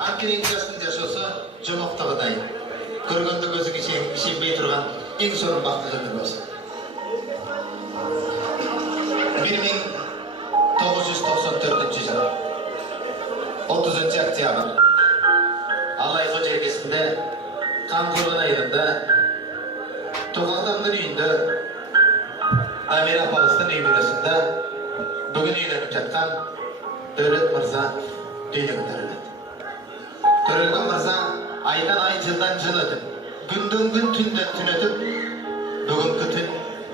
Ankening jastin jasosa jomoqtagıday. Görgende gözü işinbey turgan eng sorun baktıgıdır bolsa. 1994-yıl 30 oktyabr Alayzo jergesinde Kamkurgan ayında Toqatamdın uyunda Amir Apalıs'ın üyümüresinde bugün üylenip çatkan Dövlet Mırza düğünü götürüledi. Törelgen Mırza aydan ay yıldan yıl ötüp, günden gün tünden tün ötüp, bugünkü tün,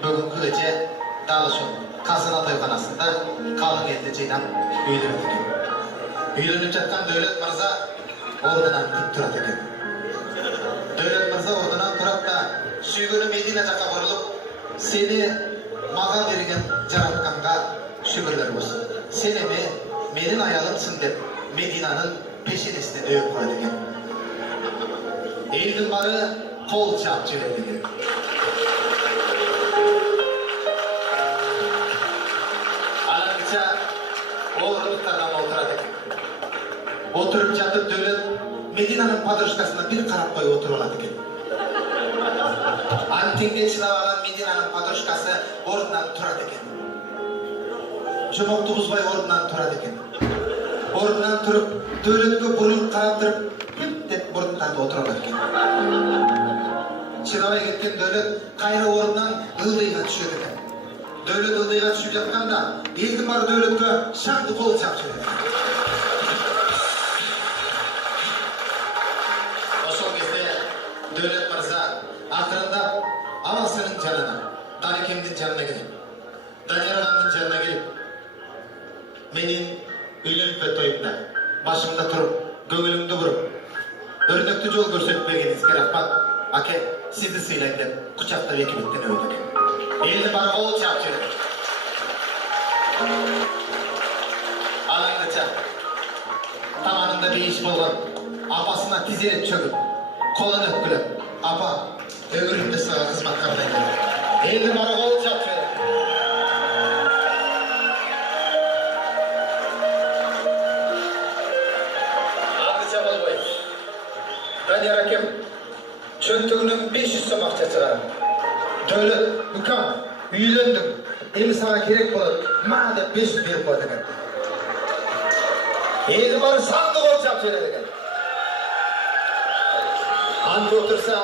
bugünkü gece Dalışın Kasına Toyxanasında kalın etli çiğdem üylenip eкен. Üylenip çatkan Dövlet Mırza ordudan dik turat eкен. Dövlet Mırza ordudan turat da süygünü Medine jaka burulup, seni mağa bergen jaratkanга şükürler olsun. Sen emi menin ayalımsın dep Medina'nın peşinesine dövüp koydu eкен. Elдің бары қол чап жүреді екен. Алаңғыша орындықтардан отырады екен. Отырып жатып Дөлет Мединаның подружкасына бір қарап қойып отырып алады екен. Антеңден шыдап алған Мединаның подружкасы орнынан тұрады екен. Жұмақты бұзбай орнынан тұрады екен. Орнынан тұрып, Дөлетке бұрылып қарап тұрып, деп бұрын тартып отырады екен. Шыдабай кеткен Дөлет қайра орнынан ылдиға түседі екен. Дөлет ылдиға түсіп жатқанда, елдің бары Дөлетке шаңды қол чап жүреді. Ошол кезде Дөлет Мырза ақырындап анасының жанына, Данекемдің жанына келіп, Данияр ағамның жанына келіп, менің үйленіп тойымда башымда тұрып, көңілімді бұрып, өрнекті жол көрсетпегеніңізге рахмат. Аке, сізді сыйлайын деп құшақтап екі беттен өтті. Елді бары қол чап жүреді. Алаңдыча, таманында бейіш болған апасына тизереп чөгіп, қолын өпкіліп, апа, өмірімді сыға қызмат қабылдайды. Елді бары қол чап жүреді. Данияр әкем чөнтігінен 500 сом ақша шығарып. Дөлет, үкам, үйлендім, емі саға керек болады, ма деп 500 беріп қойды екен. Елі бары санды қол жап жүреді екен. Анды отырса,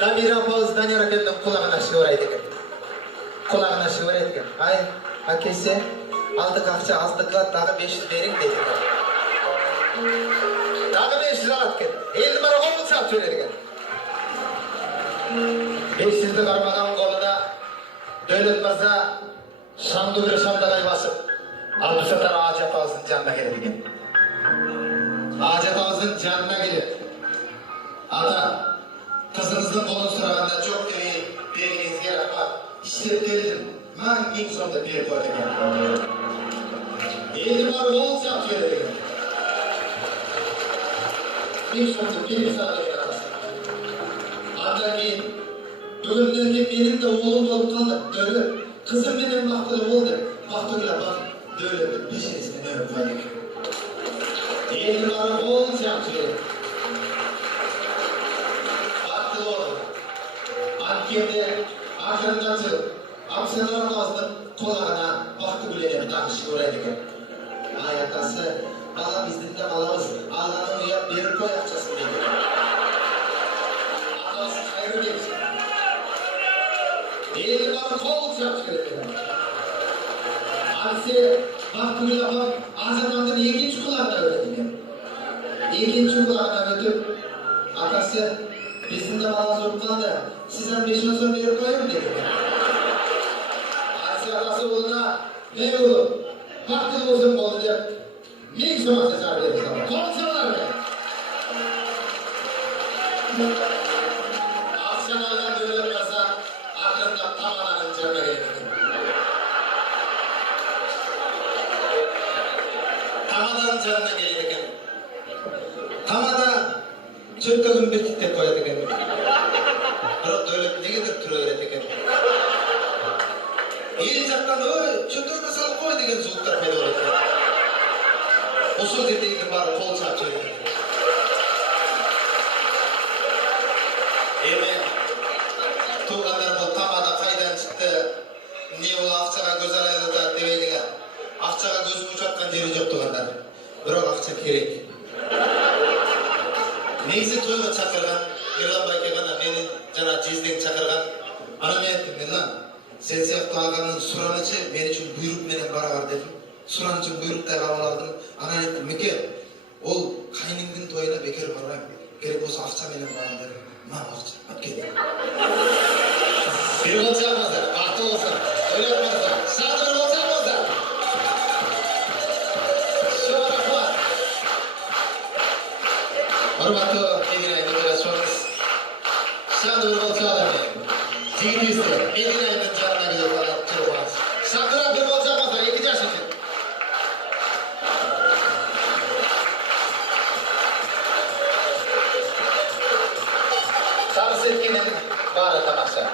Дамир апауыз Данияр әкемнің құлағына шығарайды екен. Құлағына шығарайды екен. Ай, әкесі, алдық ақша аздыққа дағы 500 берің дейді екен. Дағы 500 алады екен. Елді бары қолын сап сөйлер екен. 500-ді қармаған қолына Дөлет Мырза шамды бір шамдағай басып, Абдусаттар Ажат ауыздың жанына келеді екен. Ажат ауыздың жанына келеді. Ата, қызыңыздың қолын сұрағанда жоқ демей бергеніңізге рахмат. Іштеп келдім, маған ең соңында беріп қойды екен. Елді бары қолын сап сөйлер екен. Ең соңында беріп сағыр екен атасы. Андан кейін бүгіннен кейін менің де ұлым болып қалды. Дөлет, қызым менен бақытты болды. Бақтыгүл апам Дөлеттің пешенесіне өп қойды екен. Елді бары қолын сап сөйлер. Анкемде ақырындан жүріп, Абсанар апасының қолағына Бақтыгүліне тағышы орайды екен. Ай атасы, бала біздің де баламыз, Алланың ұяп беріп қой ақшасын дейді. Атасы қайры демсін. Елді бары қолын сап жүреді. Ансе Бақтыгүл апам Азаматтың екінші құлағына өтеді екен. Екінші құлағына өтіп, атасы біздің де баламыз болып қалды. Сізден 500 сом беріп қойым деді. Ансе атасы ұлына, не ұлым, бақытты болсын болды деп, 1000 сом ақша шығарып берді. Қол салар ме? Ақша алған Дөлет Мырза ақырындап Тамананың жанына келеді. Тамананың жанына келеді екен. Тамада чөнтөгін бекітіп қояды екен. Бірақ Дөлет негедір тұра береді екен. Ел жақтан, ой, чөнтөгіне салып қой деген звуктар пайда болады. Осы söz ettiğim var kol çarpıyor. Emin. Tuğanlar bu tamada kaydan çıktı. Niye bu akçaga göz alaylıda deveydiler. Akçaga gözü uçatkan yeri yok tuğanlar. Bırak akça kerek. Neyse toyga çakırgan. Yırlan baykagana menin jana jizden çakırgan. Ana men ettim lan. Sen siyaqta ağanın suranıcı men için buyruk menen barabar dedim. Suran için buyruk da kabul aldım. Ana ettim Meke. Ol kayningin toyuna bekar barmayım. Gerek olsa akça menen barım dedim. Ma akça. At kettim. Bir olsa yapmazlar. Baktı olsa. Öyle yapmazlar. Sağdır olsa yapmazlar. Şöyle var. Hormatly Medina delegasyonumuz. Sağdır olsa yapmazlar. Jigitisi. Medina'nın canına güzel para çırpaz. Sağdır bir olsa yapmazlar. 2 yaş için. Tanısı etkenin bari tamaqsa.